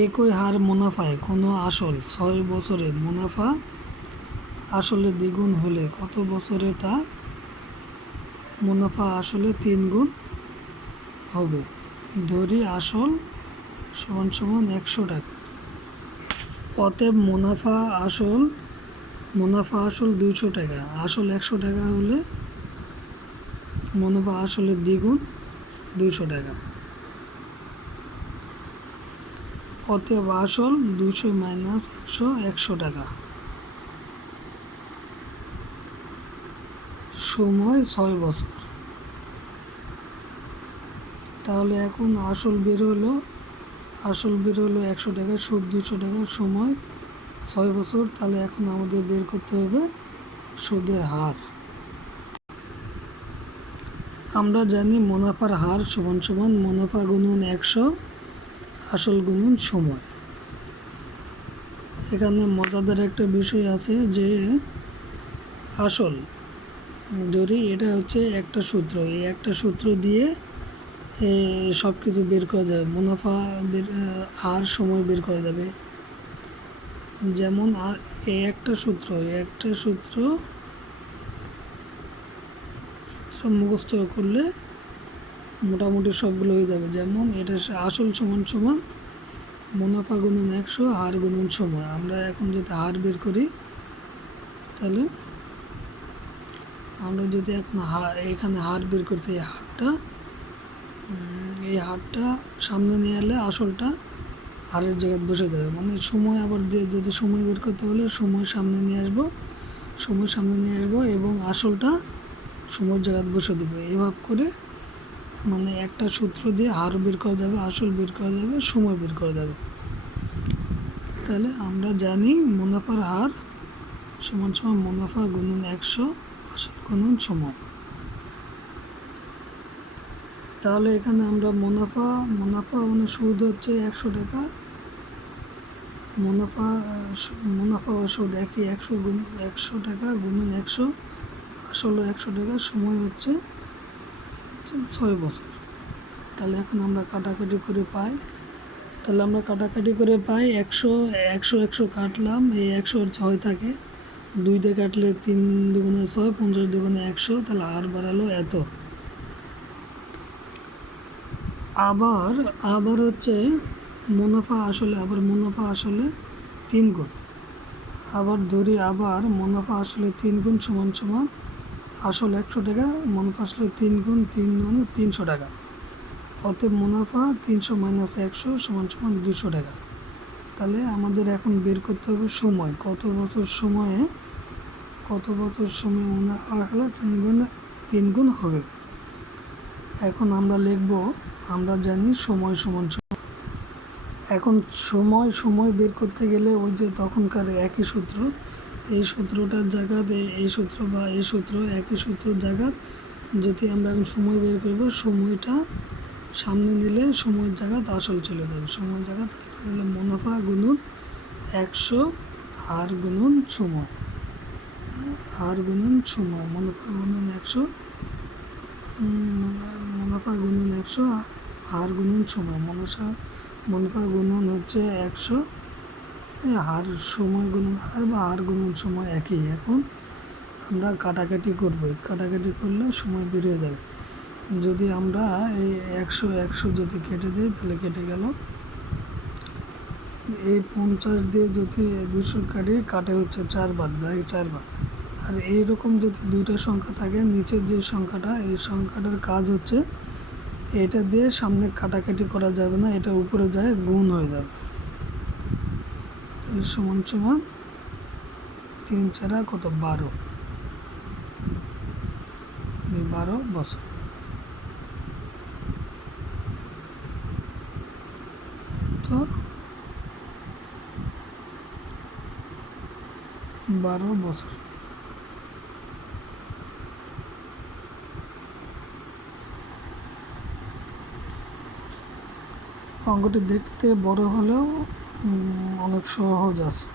একই হার মুনাফায় কোনো আসল 6 বছরে মুনাফা আসলে দ্বিগুণ হলে কত বছরে তা মুনাফা আসলে 3 গুণ হবে। ধরি আসল সমান সমান 100 টাকা। অতএব মুনাফা আসল 200 টাকা। আসল 100 টাকা হলে মুনাফা আসলে দ্বিগুণ 200 টাকা। অতএব আসল 200 মাইনাস 100 100 টাকা। সময় 6 বছর। তাহলে এখন আসল বের হলো 100 টাকা, সুদ 200 টাকা, সময় 6 বছর। তাহলে এখন আমাদের বের করতে হবে সুদের হার। আমরা জানি মুনাফার হার সমান সমান মুনাফা গুণন 100 আসল গুণন সময়। এখানে মজাদার একটা বিষয় আছে যে আসল ধরি এটা হচ্ছে একটা সূত্র, এই একটা সূত্র দিয়ে সব কিছু বের করা যাবে, মুনাফা আর সময় বের করা যাবে। যেমন আর একটা সূত্র মুখস্থ করলে মোটামুটি সবগুলো হয়ে যাবে। যেমন এটা আসল সমান সমান মুনাফা গুণন 100 হার গুণন সময়। আমরা এখন যদি হার বের করি তাহলে আমরা যদি এখন এখানে হার বের করতে এই হারটা সামনে নিয়ে এলে আসলটা হারের জায়গায় বসে যাবে। মানে সময় আবার যদি সময় বের করতে হলে সময় সামনে নিয়ে আসবো এবং আসলটা সময়ের জায়গায় বসে দেবো। এভাবে করে মানে একটা সূত্র দিয়ে হার বের করা যাবে, আসল বের করা যাবে, সময় বের করা যাবে। তাহলে আমরা জানি মুনাফার হার সমান সমান মুনাফা গুণন 100 আসল গুণন সময়। তাহলে এখানে আমরা মুনাফা মানে সুদ হচ্ছে 100 টাকা, মুনাফা ও সুদ একই, 100 টাকা গুণন 100 আসল 100 টাকা, সময় হচ্ছে 6 বছর। তাহলে এখন আমরা কাটাকাটি করে পাই 100 কাটলাম, এই 100 6 থাকে, 2 দিয়ে কাটলে 3 দুগুণে 6, 50 দুগুণে 100, তাহলে আর বাড়ালো এত। আবার হচ্ছে মুনাফা আসলে 3 গুণ। আবার ধরি মুনাফা আসলে 3 গুণ সমান সমান আসল 100 টাকা, মুনাফা আসলে 3 গুণ, 3 মানে 300 টাকা। অতএব মুনাফা 300 মাইনাস 100 সমান সমান 200 টাকা। তাহলে আমাদের এখন বের করতে হবে সময়, কত বছর সময়ে মুনাফা হলো 3 গুণ হবে। এখন আমরা লিখব, আমরা জানি সময় সমান সমান, এখন সময় বের করতে গেলে ওই যে তখনকার একই সূত্র, এই সূত্রটার জায়গাতে এই সূত্র একই সূত্রের জায়গায় যদি আমরা এখন সময় বের করব, সময়টা সামনে নিলে সময়ের জায়গায় আসল চলে যাবে। সময়ের জায়গায় তাহলে মুনাফা গুণন 100 হার গুণন সময়, মুনাফা গুণন 100 হার গুণন সময়। মুনাফা গুণন হচ্ছে 100, হার সময় গুণন হার বা হার গুণন সময় একই। এখন আমরা কাটাকাটি করবো, কাটাকাটি করলে সময় বেরিয়ে যাবে। যদি আমরা এই 100 যদি কেটে দিই তাহলে কেটে গেল। এই 50 দিয়ে যদি 200 কাটে হচ্ছে 4 বার, যায় 4 বার। আর এইরকম যদি দুইটা সংখ্যা থাকে, নিচের যে সংখ্যাটা, এই সংখ্যাটার কাজ হচ্ছে এটা দিয়ে সামনে কাটাকাটি করা যাবে না, এটা উপরে যায় গুণ হয়ে যাবে। তাহলে সমান সমান 3 4 কত 12 বছর। উত্তর 12 বছর। অঙ্কটি দেখতে বড় হলেও অনেক সহজ আছে।